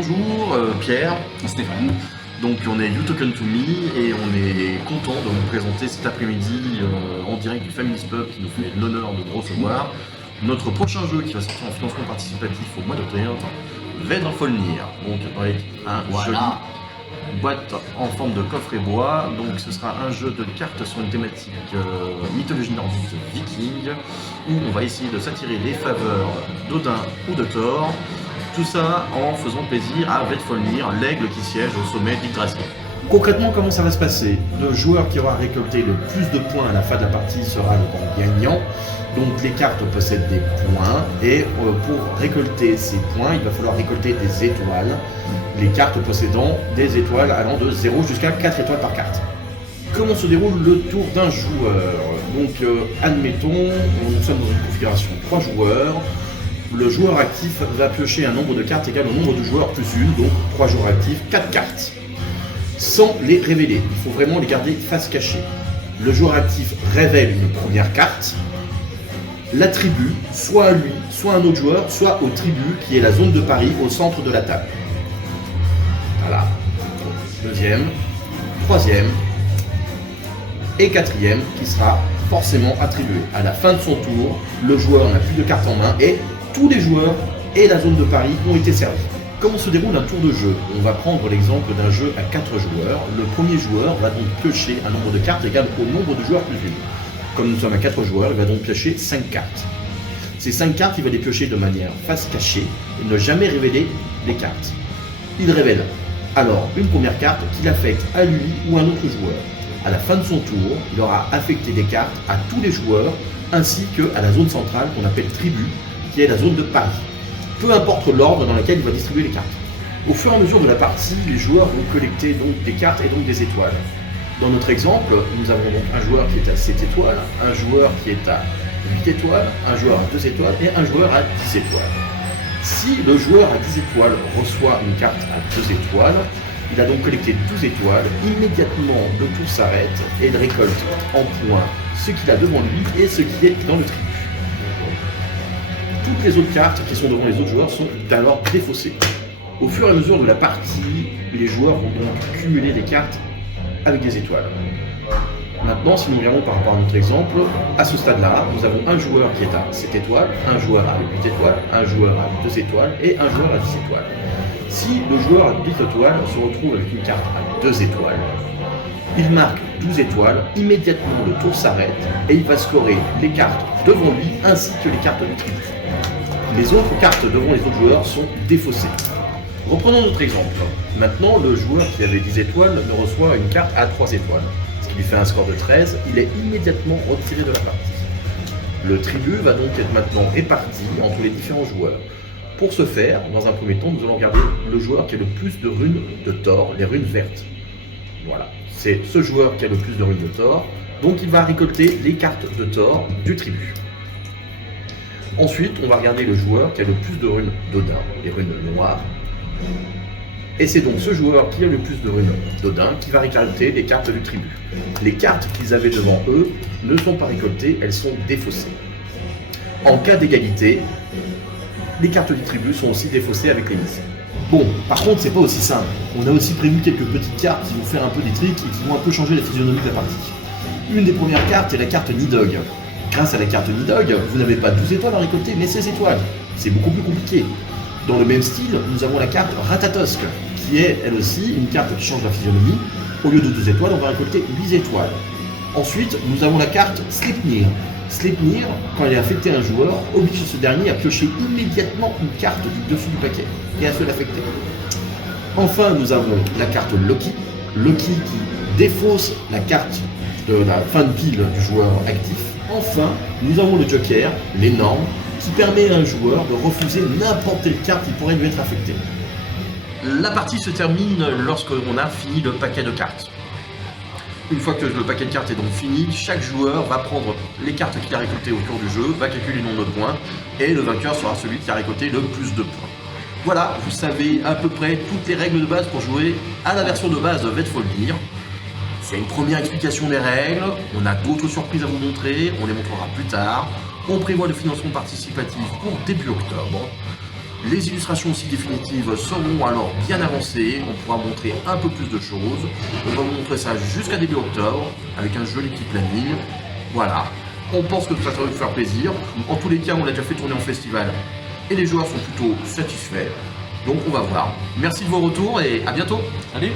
Bonjour Pierre, Stéphane. donc on est You Talking to Me et on est content de vous présenter cet après-midi en direct du Family's Pub qui nous fait l'honneur de nous recevoir. Notre prochain jeu qui va sortir en financement participatif au mois d'octobre, Vedrfolnir, donc avec un joli boîte en forme de coffret bois. Donc ce sera un jeu de cartes sur une thématique mythologie nordique viking où on va essayer de s'attirer les faveurs d'Odin ou de Thor. Tout ça en faisant plaisir à Vedrfolnir, l'aigle qui siège au sommet d'Yggdrasil. Concrètement, comment ça va se passer? Le joueur qui aura récolté le plus de points à la fin de la partie sera le grand gagnant. Donc les cartes possèdent des points et pour récolter ces points, il va falloir récolter des étoiles. Les cartes possédant des étoiles allant de 0 jusqu'à 4 étoiles par carte. Comment se déroule le tour d'un joueur? Donc admettons, nous sommes dans une configuration 3 joueurs. Le joueur actif va piocher un nombre de cartes égal au nombre de joueurs plus une, donc 3 joueurs actifs, 4 cartes. Sans les révéler, il faut vraiment les garder face cachée. Le joueur actif révèle une première carte, l'attribue soit à lui, soit à un autre joueur, soit au tribut qui est la zone de pari au centre de la table. Voilà. Deuxième, troisième et quatrième qui sera forcément attribué. À la fin de son tour, le joueur n'a plus de cartes en main et tous les joueurs et la zone de pari ont été servis. Comment se déroule un tour de jeu? On va prendre l'exemple d'un jeu à 4 joueurs. Le premier joueur va donc piocher un nombre de cartes égal au nombre de joueurs plus une. Comme nous sommes à 4 joueurs, il va donc piocher 5 cartes. Ces 5 cartes, il va les piocher de manière face cachée et ne jamais révéler les cartes. Il révèle alors une première carte qu'il affecte à lui ou à un autre joueur. À la fin de son tour, il aura affecté des cartes à tous les joueurs ainsi qu'à la zone centrale qu'on appelle tribu, qui est la zone de pari. Peu importe l'ordre dans lequel il va distribuer les cartes. Au fur et à mesure de la partie, les joueurs vont collecter donc des cartes et donc des étoiles. Dans notre exemple, nous avons donc un joueur qui est à 7 étoiles, un joueur qui est à 8 étoiles, un joueur à 2 étoiles et un joueur à 10 étoiles. Si le joueur à 10 étoiles reçoit une carte à 2 étoiles, il a donc collecté 12 étoiles, immédiatement le tour s'arrête et il récolte en points ce qu'il a devant lui et ce qui est dans le tribut. Toutes les autres cartes qui sont devant les autres joueurs sont alors défaussées. Au fur et à mesure de la partie, les joueurs vont donc cumuler des cartes avec des étoiles. Maintenant, si nous regardons par rapport à notre exemple, à ce stade-là, nous avons un joueur qui est à 7 étoiles, un joueur à 8 étoiles, un joueur à 2 étoiles et un joueur à 10 étoiles. Si le joueur à 10 étoiles se retrouve avec une carte à 2 étoiles, il marque 12 étoiles, immédiatement le tour s'arrête et il va scorer les cartes devant lui ainsi que les cartes du tribut. Les autres cartes devant les autres joueurs sont défaussées. Reprenons notre exemple. Maintenant, le joueur qui avait 10 étoiles ne reçoit une carte à 3 étoiles, ce qui lui fait un score de 13, il est immédiatement retiré de la partie. Le tribut va donc être maintenant réparti entre les différents joueurs. Pour ce faire, dans un premier temps, nous allons regarder le joueur qui a le plus de runes de Thor, les runes vertes. Voilà, c'est ce joueur qui a le plus de runes de Thor, donc il va récolter les cartes de Thor du tribut. Ensuite, on va regarder le joueur qui a le plus de runes d'Odin, les runes noires. Et c'est donc ce joueur qui a le plus de runes d'Odin qui va récolter les cartes du tribut. Les cartes qu'ils avaient devant eux ne sont pas récoltées, elles sont défaussées. En cas d'égalité, les cartes du tribut sont aussi défaussées avec les mises. Bon, par contre, c'est pas aussi simple. On a aussi prévu quelques petites cartes qui vont faire un peu des tricks et qui vont un peu changer la physionomie de la partie. Une des premières cartes est la carte Nidhogg. Grâce à la carte Nidhogg, vous n'avez pas 12 étoiles à récolter, mais 16 étoiles. C'est beaucoup plus compliqué. Dans le même style, nous avons la carte Ratatosk, qui est elle aussi une carte qui change la physionomie. Au lieu de 12 étoiles, on va récolter 8 étoiles. Ensuite, nous avons la carte Sleipnir. Sleipnir, quand elle est affectée à un joueur, oblige ce dernier à piocher immédiatement une carte du dessous du paquet et à se l'affecter. Enfin, nous avons la carte Loki. Loki qui défausse la carte de la fin de pile du joueur actif. Enfin, nous avons le Joker, l'énorme, qui permet à un joueur de refuser n'importe quelle carte qui pourrait lui être affectée. La partie se termine lorsqu'on a fini le paquet de cartes. Une fois que le paquet de cartes est donc fini, chaque joueur va prendre les cartes qu'il a récoltées au cours du jeu, va calculer le nombre de points, et le vainqueur sera celui qui a récolté le plus de points. Voilà, vous savez à peu près toutes les règles de base pour jouer à la version de base de Vedrfolnir. C'est une première explication des règles, on a d'autres surprises à vous montrer, on les montrera plus tard. On prévoit le financement participatif pour début octobre. Les illustrations aussi définitives seront alors bien avancées, on pourra montrer un peu plus de choses. On va vous montrer ça jusqu'à début octobre, avec un joli petit planning. Voilà, on pense que ça va vous faire plaisir. En tous les cas, on l'a déjà fait tourner en festival, et les joueurs sont plutôt satisfaits. Donc on va voir. Merci de vos retours et à bientôt. Allez.